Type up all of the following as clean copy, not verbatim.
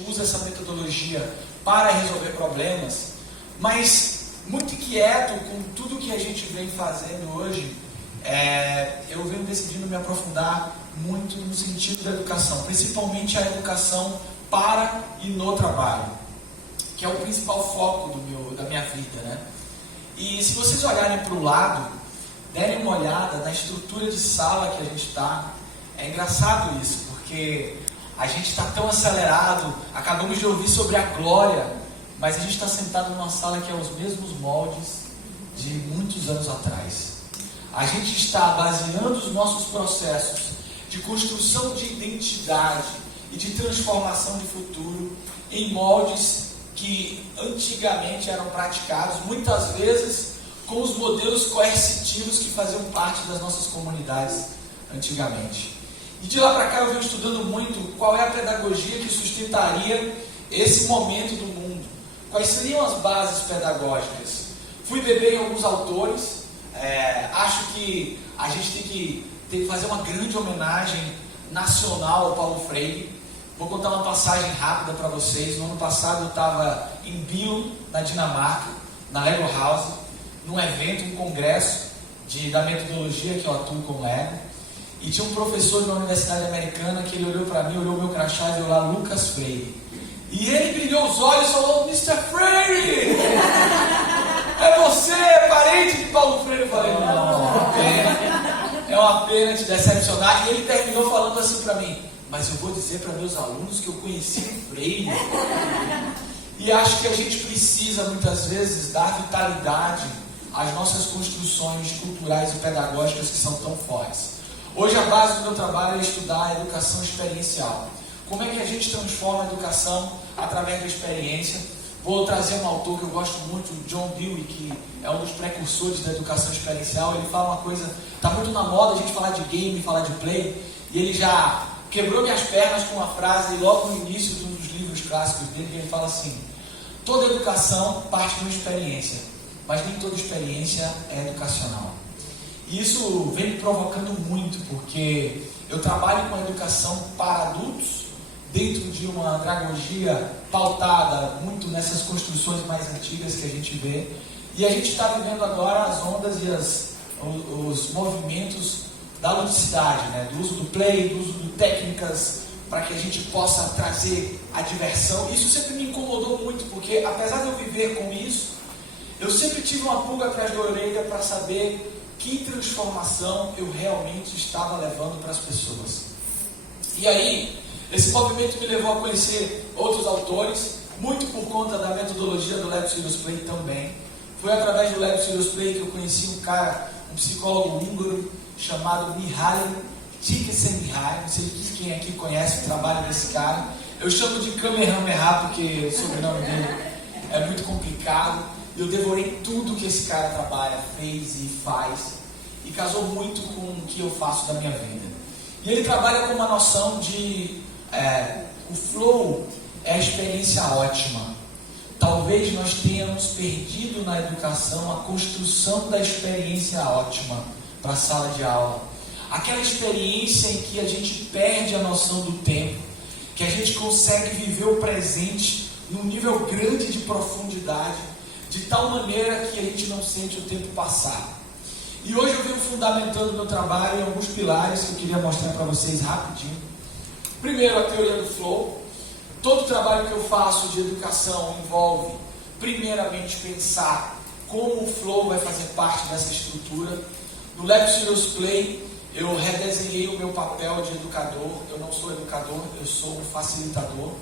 usa essa metodologia para resolver problemas, mas muito inquieto com tudo que a gente vem fazendo hoje, eu venho decidindo me aprofundar muito no sentido da educação, principalmente a educação para e no trabalho, que é o principal foco da minha vida, né? E se vocês olharem para o lado, derem uma olhada na estrutura de sala que a gente está, é engraçado isso, porque a gente está tão acelerado, acabamos de ouvir sobre a glória, mas a gente está sentado numa sala que é os mesmos moldes de muitos anos atrás. A gente está baseando os nossos processos de construção de identidade e de transformação de futuro em moldes que antigamente eram praticados, muitas vezes com os modelos coercitivos que faziam parte das nossas comunidades antigamente. E de lá para cá eu venho estudando muito qual é a pedagogia que sustentaria esse momento do mundo. Quais seriam as bases pedagógicas? Fui beber em alguns autores, acho que a gente tem que fazer uma grande homenagem nacional ao Paulo Freire. Vou contar uma passagem rápida para vocês. No ano passado eu estava em Billund, na Dinamarca, na Lego House, num evento, um congresso da metodologia que eu atuo com Lego. E tinha um professor de uma universidade americana que ele olhou para mim, olhou meu crachá e viu lá Lucas Freire. E ele brilhou os olhos e falou: Mr. Freire! É você, parente de Paulo Freire? Eu falei: não, é uma pena te decepcionar. E ele terminou falando assim para mim: mas eu vou dizer para meus alunos que eu conheci o Freire. E acho que a gente precisa muitas vezes dar vitalidade às nossas construções culturais e pedagógicas que são tão fortes. Hoje a base do meu trabalho é estudar a educação experiencial. Como é que a gente transforma a educação através da experiência? Vou trazer um autor que eu gosto muito, o John Dewey, que é um dos precursores da educação experiencial. Ele fala uma coisa, está muito na moda a gente falar de game, falar de play, e ele já quebrou minhas pernas com uma frase logo no início de um dos livros clássicos dele, que ele fala assim: toda educação parte de uma experiência, mas nem toda experiência é educacional. E isso vem me provocando muito, porque eu trabalho com a educação para adultos, dentro de uma andragogia pautada muito nessas construções mais antigas que a gente vê, e a gente está vivendo agora as ondas e os movimentos da ludicidade, né? Do uso do play, do uso de técnicas para que a gente possa trazer a diversão. Isso sempre me incomodou muito, porque apesar de eu viver com isso, eu sempre tive uma pulga atrás da orelha para saber que transformação eu realmente estava levando para as pessoas. E aí, esse movimento me levou a conhecer outros autores, muito por conta da metodologia do Lego Serious Play também. Foi através do Lego Serious Play que eu conheci um psicólogo húngaro chamado Mihaly Csikszentmihalyi. Não sei quem aqui conhece o trabalho desse cara. Eu chamo de Kamehameha porque o sobrenome dele é muito complicado. Eu devorei tudo que esse cara trabalha, fez e faz, e casou muito com o que eu faço da minha vida. E ele trabalha com uma noção de o flow é a experiência ótima. Talvez nós tenhamos perdido na educação a construção da experiência ótima para a sala de aula. Aquela experiência em que a gente perde a noção do tempo, que a gente consegue viver o presente num nível grande de profundidade, de tal maneira que a gente não sente o tempo passar. E hoje eu venho fundamentando meu trabalho em alguns pilares que eu queria mostrar para vocês rapidinho. Primeiro, a teoria do flow. Todo trabalho que eu faço de educação envolve, primeiramente, pensar como o flow vai fazer parte dessa estrutura. No Lego Serious Play, eu redesenhei o meu papel de educador. Eu não sou educador, eu sou um facilitador.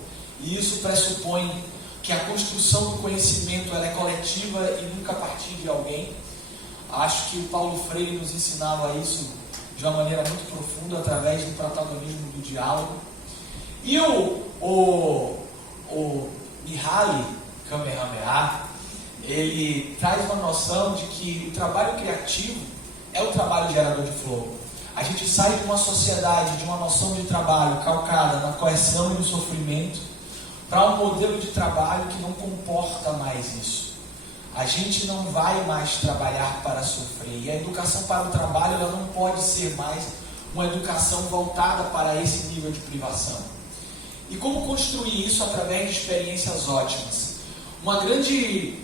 E isso pressupõe que a construção do conhecimento ela é coletiva e nunca a partir de alguém. Acho que o Paulo Freire nos ensinava isso de uma maneira muito profunda através do protagonismo do diálogo. E o Mihaly Csikszentmihalyi, ele traz uma noção de que o trabalho criativo é o trabalho gerador de flow. A gente sai de uma sociedade, de uma noção de trabalho calcada na coerção e no sofrimento, para um modelo de trabalho que não comporta mais isso. A gente não vai mais trabalhar para sofrer. E a educação para o trabalho ela não pode ser mais uma educação voltada para esse nível de privação. E como construir isso através de experiências ótimas. Uma grande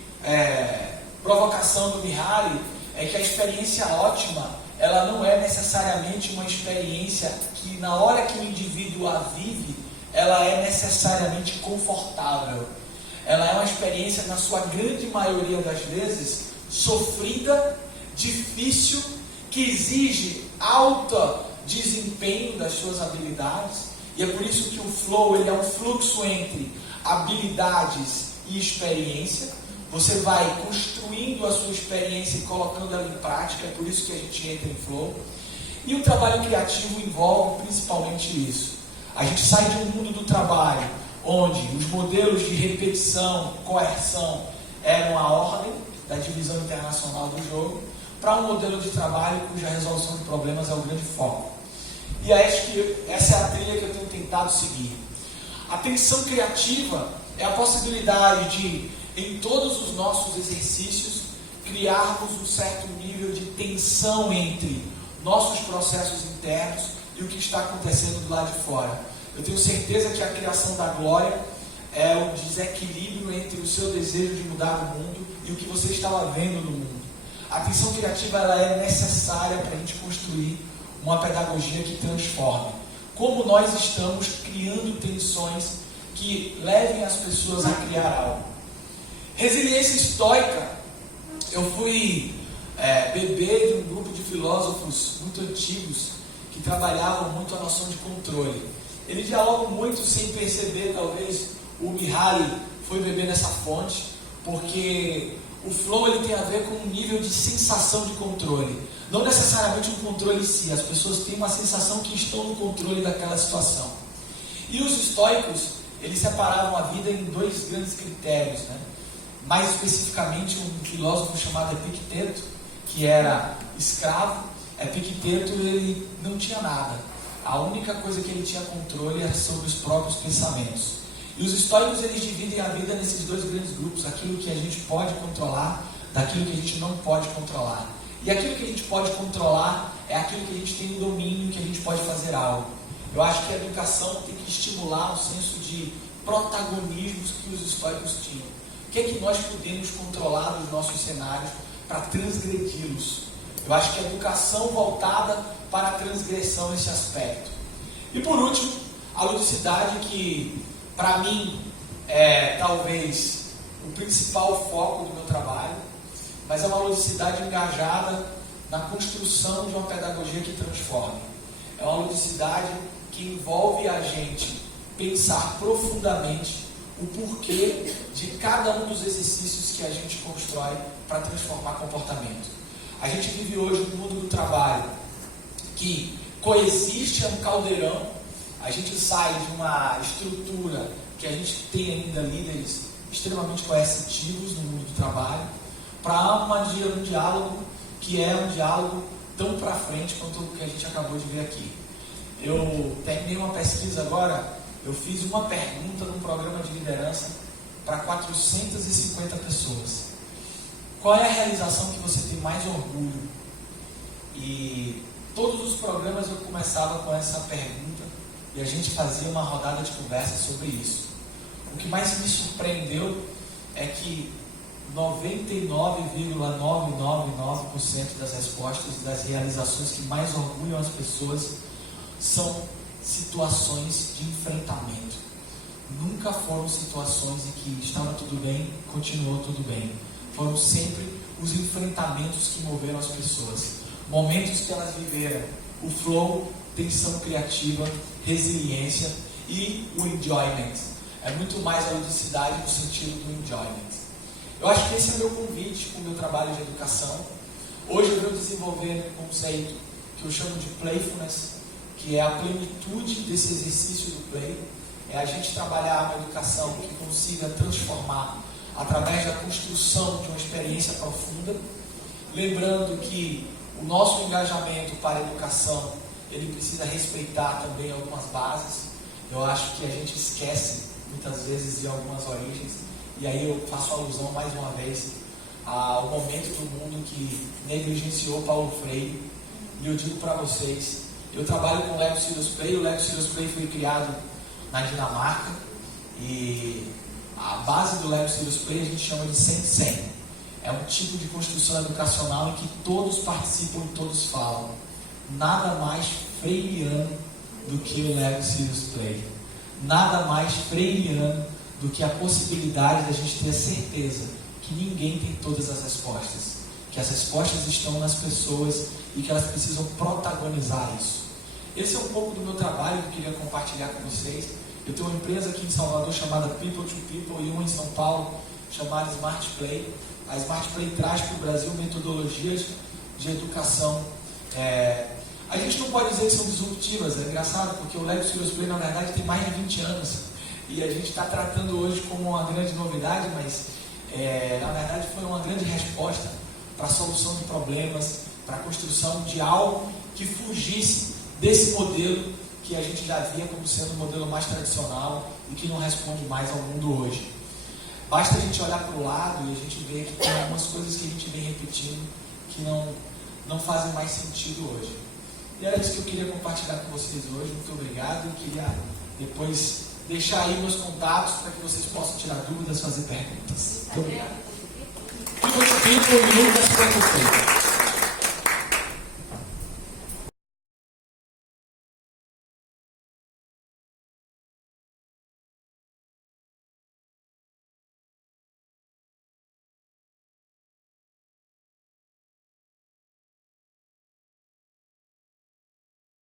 provocação do Mihaly é que a experiência ótima, ela não é necessariamente uma experiência que na hora que o indivíduo a vive, ela é necessariamente confortável. Ela é uma experiência, na sua grande maioria das vezes, sofrida, difícil, que exige alto desempenho das suas habilidades. E é por isso que o flow ele é um fluxo entre habilidades e experiência. Você vai construindo a sua experiência e colocando ela em prática, é por isso que a gente entra em flow. E o trabalho criativo envolve principalmente isso. A gente sai de um mundo do trabalho, onde os modelos de repetição, coerção, eram a ordem da divisão internacional do jogo, para um modelo de trabalho cuja resolução de problemas é o grande foco. E acho que essa é a trilha que eu tenho tentado seguir. A tensão criativa é a possibilidade de, em todos os nossos exercícios, criarmos um certo nível de tensão entre nossos processos internos e o que está acontecendo do lado de fora. Eu tenho certeza que a criação da glória é o desequilíbrio entre o seu desejo de mudar o mundo e o que você estava vendo no mundo. A tensão criativa ela é necessária para a gente construir uma pedagogia que transforme. Como nós estamos criando tensões que levem as pessoas a criar algo. Resiliência estoica. Eu fui bebê de um grupo de filósofos muito antigos que trabalhavam muito a noção de controle. Eles dialogam muito sem perceber, talvez o Mihaly foi beber nessa fonte, porque o flow ele tem a ver com um nível de sensação de controle. Não necessariamente um controle em si, as pessoas têm uma sensação que estão no controle daquela situação. E os estoicos, eles separavam a vida em dois grandes critérios, né? Mais especificamente um filósofo chamado Epicteto, que era escravo. Epicteto ele não tinha nada. A única coisa que ele tinha controle era sobre os próprios pensamentos. E os estoicos eles dividem a vida nesses dois grandes grupos, aquilo que a gente pode controlar, daquilo que a gente não pode controlar. E aquilo que a gente pode controlar é aquilo que a gente tem no domínio, que a gente pode fazer algo. Eu acho que a educação tem que estimular um senso de protagonismos que os estoicos tinham. O que é que nós podemos controlar nos nossos cenários para transgredi-los? Eu acho que a educação voltada para a transgressão nesse aspecto. E por último, a ludicidade que, para mim, é talvez o principal foco do meu trabalho, mas é uma ludicidade engajada na construção de uma pedagogia que transforme. É uma ludicidade que envolve a gente pensar profundamente o porquê de cada um dos exercícios que a gente constrói para transformar comportamento. A gente vive hoje no mundo do trabalho que coexiste a um caldeirão. A gente sai de uma estrutura que a gente tem ainda líderes extremamente coercitivos no mundo do trabalho para um diálogo que é um diálogo tão para frente quanto o que a gente acabou de ver aqui. Eu terminei uma pesquisa agora, eu fiz uma pergunta num programa de liderança para 450 pessoas. Qual é a realização que você tem mais orgulho? E todos os programas eu começava com essa pergunta e a gente fazia uma rodada de conversa sobre isso. O que mais me surpreendeu é que 99,999% das respostas das realizações que mais orgulham as pessoas são situações de enfrentamento. Nunca foram situações em que estava tudo bem, continuou tudo bem. Foram sempre os enfrentamentos que moveram as pessoas. Momentos que elas viveram. O flow, tensão criativa, resiliência e o enjoyment. É muito mais a ludicidade no sentido do enjoyment. Eu acho que esse é o meu convite para o meu trabalho de educação. Hoje eu venho desenvolver um conceito que eu chamo de playfulness, que é a plenitude desse exercício do play. É a gente trabalhar uma educação que consiga transformar através da construção de uma experiência profunda, lembrando que o nosso engajamento para a educação, ele precisa respeitar também algumas bases. Eu acho que a gente esquece muitas vezes de algumas origens, e aí eu faço alusão mais uma vez ao momento do mundo que negligenciou Paulo Freire, e eu digo para vocês, eu trabalho com o Lego Serious Play. O Lego Serious Play foi criado na Dinamarca, e a base do Lego Serious Play a gente chama de 100-100. É um tipo de construção educacional em que todos participam e todos falam. Nada mais freiriano do que o Lego Serious Play. Nada mais freiriano do que a possibilidade da gente ter a certeza que ninguém tem todas as respostas. Que as respostas estão nas pessoas e que elas precisam protagonizar isso. Esse é um pouco do meu trabalho que eu queria compartilhar com vocês. Eu tenho uma empresa aqui em Salvador chamada People to People e uma em São Paulo chamada Smart Play. A Smart Play traz para o Brasil metodologias de educação. A gente não pode dizer que são disruptivas, é engraçado, porque o Lego Serious Play na verdade tem mais de 20 anos e a gente está tratando hoje como uma grande novidade, mas na verdade foi uma grande resposta para a solução de problemas, para a construção de algo que fugisse desse modelo que a gente já via como sendo o modelo mais tradicional e que não responde mais ao mundo hoje. Basta a gente olhar para o lado e a gente ver que tem algumas coisas que a gente vem repetindo que não fazem mais sentido hoje. E era isso que eu queria compartilhar com vocês hoje. Muito obrigado. Eu queria depois deixar aí meus contatos para que vocês possam tirar dúvidas, fazer perguntas. Muito obrigado.